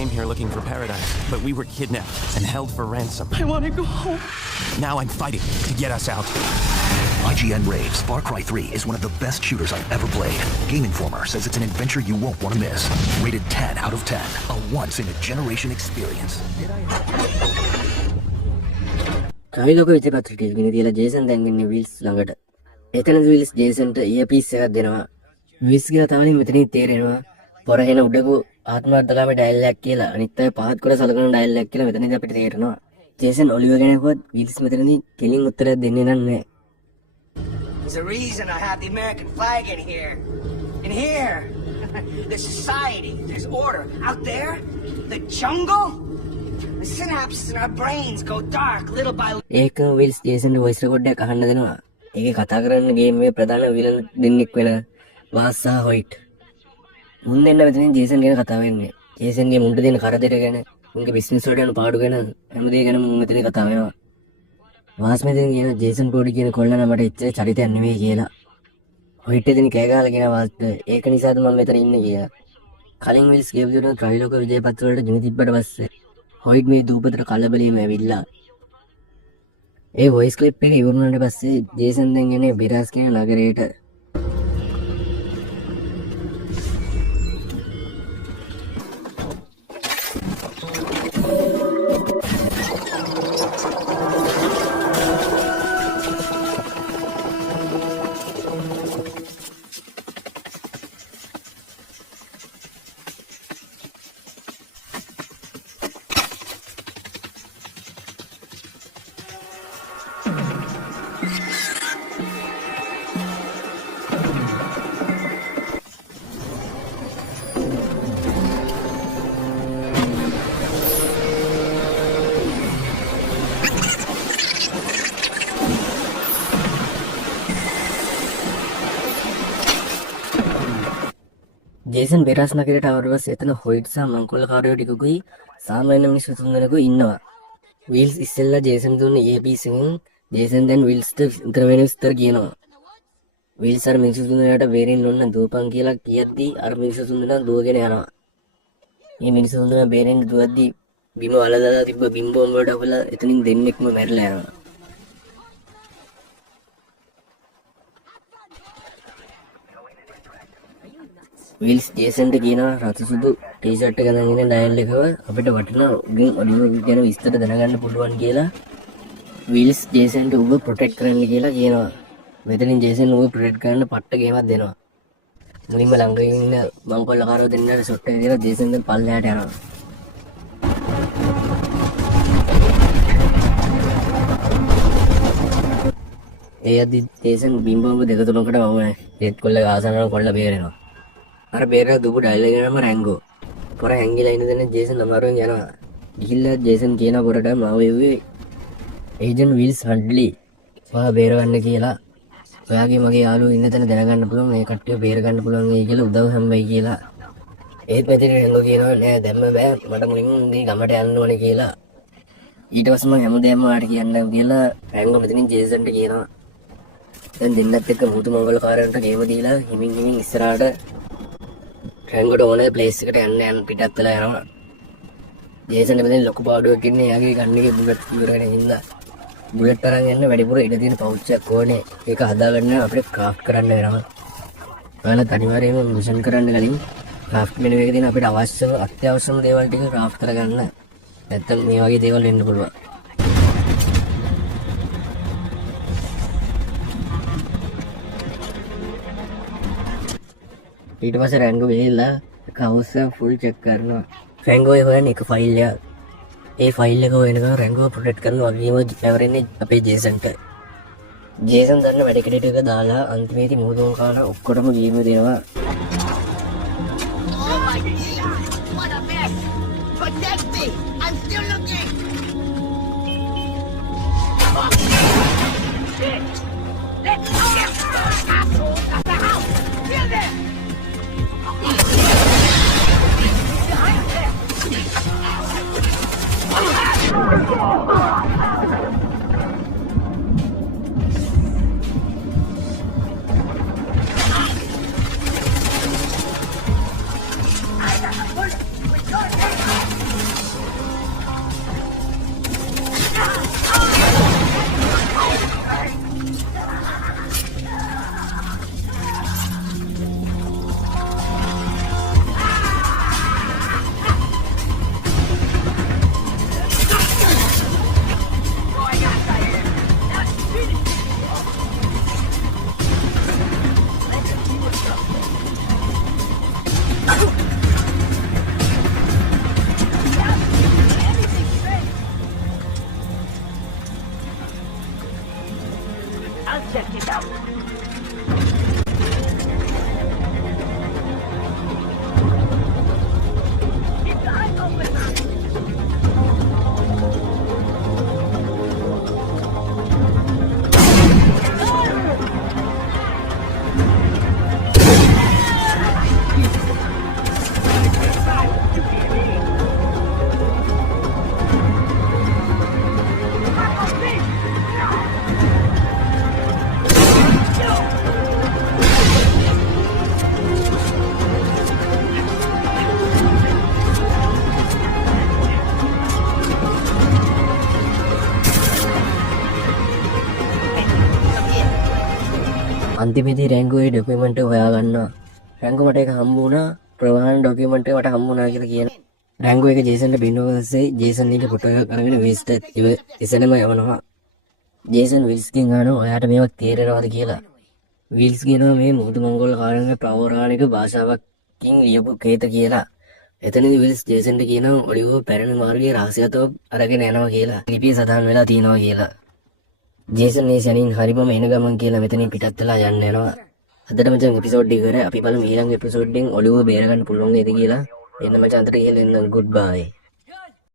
came here looking for paradise, but we were kidnapped and held for ransom. I want to go home. Now I'm fighting to get us out. IGN raves Far Cry 3 is one of the best shooters I've ever played. Game Informer says it's an adventure you won't want to miss. Rated 10 out of 10. A once-in-a-generation experience. ට්‍රයිලෝක විජයපත්‍රිකේ ගෙන තියලා ජේසන් දැන් ඉන්නේ විල්ස් ළඟට. එතනදී විල්ස් ජේසන්ට ඉයර්පීස් එකක් දෙනවා. විල්ස් කියලා තමයි මෙතනින් තේරෙනවා. පොරහෙන උඩකෝ ආත්මාර්ථකාමී ඩයල් එකක් කියලා අනිත් අය පහත් කොට සලකන ඩයල් එකක් කියලා මෙතනදී අපිට තේරෙනවා. ජේසන් ඔලිව ගැන කිව්වත් විල්ස් මෙතනදී කෙලින් උත්තරයක් දෙන්නේ නැහැ. There's a reason I have the American flag in here. In here, there's society, there's order. Out there, the jungle, the synapses in our brains go dark little by little. ඒක විල්ස් ජේසන්ට වොයිස් රෙකෝඩ් එකක් අහන්න දෙනවා. ඒකේ කතා කරන game එකේ ප්‍රධාන villain දෙන්නෙක් වෙන වාසා හොයිට්. මුන් දෙන්න මෙතනින් ජේසන් ගැන කතා වෙන්නේ. ජේසන්ගේ මුන්ට දෙන කරදර ගැන, උන්ගේ බිස්නස් වලට යන පාඩු ගැන හැමදේ ගැන මුන් මෙතනින් කතා වෙනවා. වාස් මෙතනින් කියන ජේසන් පොඩි කියන කොල්ලන මට එච්චර චරිතයක් නෙමෙයි කියලා. හොයිට් එතනින් කෑ ගහලා කියන වාස්ට ඒක නිසාද මම මෙතන ඉන්නේ කියලා. කලින් විල්ස් ගේම් එකේ ට්‍රයිලෝක විජයපත්‍ර වලට ජුනි තිබ්බට පස්සේ හොයිට් මේ දූපතට කලබලීම ඇවිල්ලා ඒ වොයිස් ක්ලිප් එක ඉවරුනට පස්සේ ජේසන් දැන් යන්නේ බිරාස් කියන නගරයට. ජේසන් බෙරස් නගරයට ආවට පස්සේ එතන හොයිට් සහ මංකොල්ලකාරයෝ ටිකකුයි සාමාන්‍ය මිනිස්සු තුන්දෙනෙකුයි ඉන්නවා. විල්ස් ඉස්සෙල්ලා ජේසන් දුන්නේ EAPs එකෙන් ජේසන් දැන් විල්ස්ට විතර වෙන විස්තර කියනවා. විල්ස් අර මිනිස්සු තුන්දෙනාට බේරෙන්න ඕන දුවපන් කියලා කියද්දී අර මිනිස්සු තුන්දෙනා දුවගෙන යනවා. මේ මිනිස්සු තුන්දෙනා බේරෙන්න දුවද්දී බිම වලදලා තිබ්බ බිම් බෝම්බ වලට අපලා එතනින් දෙන්නෙක්ම මැරිලා යනවා. විල්ස් ජේසන්ට කියනවා රතු සුදු ටී-ෂර්ට් එක ගෙනගෙන ඩයල් එකව අපිට වටිනා උගෙන් ඔලිව ගැන විස්තර දැනගන්න පුළුවන් කියලා විල්ස් ජේසන්ට ඌව ප්‍රොටෙක්ට් කරන්න කියලා කියනවා. මෙතනින් ජේසන් ඌව ප්‍රොටෙක්ට් කරන්න පට්ට ගේමක් දෙනවා. මුලින්ම ළඟ ඉන්න මංකොල්ලකාරව දෙන්නට ෂොට් එක දීලා ජේසන් දැන් පල්ලෙහාට යනවා. ඒ අදි ජේසන් බිම්බෝම්බ දෙක තුනකට වුණා. ඒත් කොල්ල ආසනන කොල්ල බේරෙනවා. අර බේරලා දුපු ඩයල් එක නම රැංගෝ. පොර හැංගිලා ඉන්න දෙන ජේසන් අමාරුවෙන් යනවා. ගිහිල්ලා ජේසන් කියන පොරට මාව එව්වේ ඒජන්ට් විල්ස් හඩ්ලි. ඔයා බේරගන්න කියලා. ඔයාගේ මගේ යාළුවෝ ඉන්න තැන දැනගන්න පුළුවන් මේ කට්ටිය බේරගන්න පුළුවන් වෙයි කියලා උදව් හම්බෙයි කියලා. ඒත් මෙතන රැංගෝ කියනවා නෑ දැම්ම බෑ මට මුලින්ම මේ ගමට යන්න ඕනේ කියලා. ඊට පස්සේ මම හැමදේම ඔයාට කියන්නම් කියලා රැංගෝ මෙතනින් ජේසන්ට කියනවා. දැන් දෙන්නත් එක්ක මුතු මංගලකාරයන්ට ගේම දීලා හිමින් ඉස්සරහට රැංගොට ඕන ප්ලේස් එකට යන්න පිටත් වෙලා යනවා. ජේසන් මෙතන ලොකු පාඩුවක් ඉන්නේ. එයාගේ ගන් එකේ බුලට් ඉවරගෙන ඉඳලා බුලට් අරන් යන්න වැඩිපුර ඉඩ තියෙන පවුච් එකක් ඕනේ. ඒක හදාගන්න අපිට ක්‍රාෆ්ට් කරන්න වෙනවා. ඔයාලා අනිවාර්යයෙන්ම මිෂන් කරන්න කලින් ක්‍රාෆ්ට් මෙනු එකේ තියෙන අපිට අත්‍යවශ්‍යම දේවල් ටික ක්‍රාෆ්ට් කරගන්න. නැත්තම් මේ වගේ දේවල් වෙන්න පුළුවන්. ඊට පස්සේ රැංගෝ ගිහිල්ලා කවුස් එක ෆුල් චෙක් කරනවා. රැංගෝ හොයන්නේ එක ෆයිල් එකක්. ඒ ෆයිල් එක හොයනකම් රැංගෝ ප්‍රොටෙක්ට් කරනවා වගේම පැවරෙන්නේ අපේ ජේසන්ට. ජේසන් දන්න වැඩ කෙඩ ටික දාලා අන්තිමේදී මොහොතම කාලා ඔක්කොටම ගේම දෙනවා. Oh my God! What a mess! Protect me! I'm still looking! Let's go! Assholes at the house! Kill them! Behind them! අන්තිමේදී රැංගුවේ ඩොකියුමන්ට් එක හොයාගන්නවා. රැංගු මට ඒක හම්බ වුණා. ප්‍රවාහන ඩොකියුමන්ට් එක මට හම්බ වුණා කියලා කියන. රැංගු එක ජේසන්ට බින්දුව පස්සේ ජේසන් ඊට ෆොටෝ එකක් අරගෙන විල්ස්ට ඉස්සෙනම යවනවා. ජේසන් විල්ස්කින් අහනවා ඔයාට මේවත් තේරෙනවද කියලා. විල්ස් කියනවා මේ මුහුදු මොංගෝල් කාරණේ පෞරාණික භාෂාවකින් ලියපු කේත කියලා. එතනදී විල්ස් ජේසන්ට කියනවා ඔලිවර් පැරණි මාර්ගයේ රහස්‍යතව අරගෙන යනවා කියලා. ලිපිය සඳහන් වෙලා තියෙනවා කියලා. ජේසන් මේ සැනින් හරිබම එන ගමන් කියලා මෙතනින් පිටත් වෙලා යන්න යනවා. අදට මචං එපිසෝඩ් එක කරේ අපි බලමු ඊළඟ එපිසෝඩ් එකෙන් ඔලිවර් බේරගන්න පුළුවන් වේද කියලා. එන්න මචං අතට ගිහලා එන්න ගුඩ් බයි.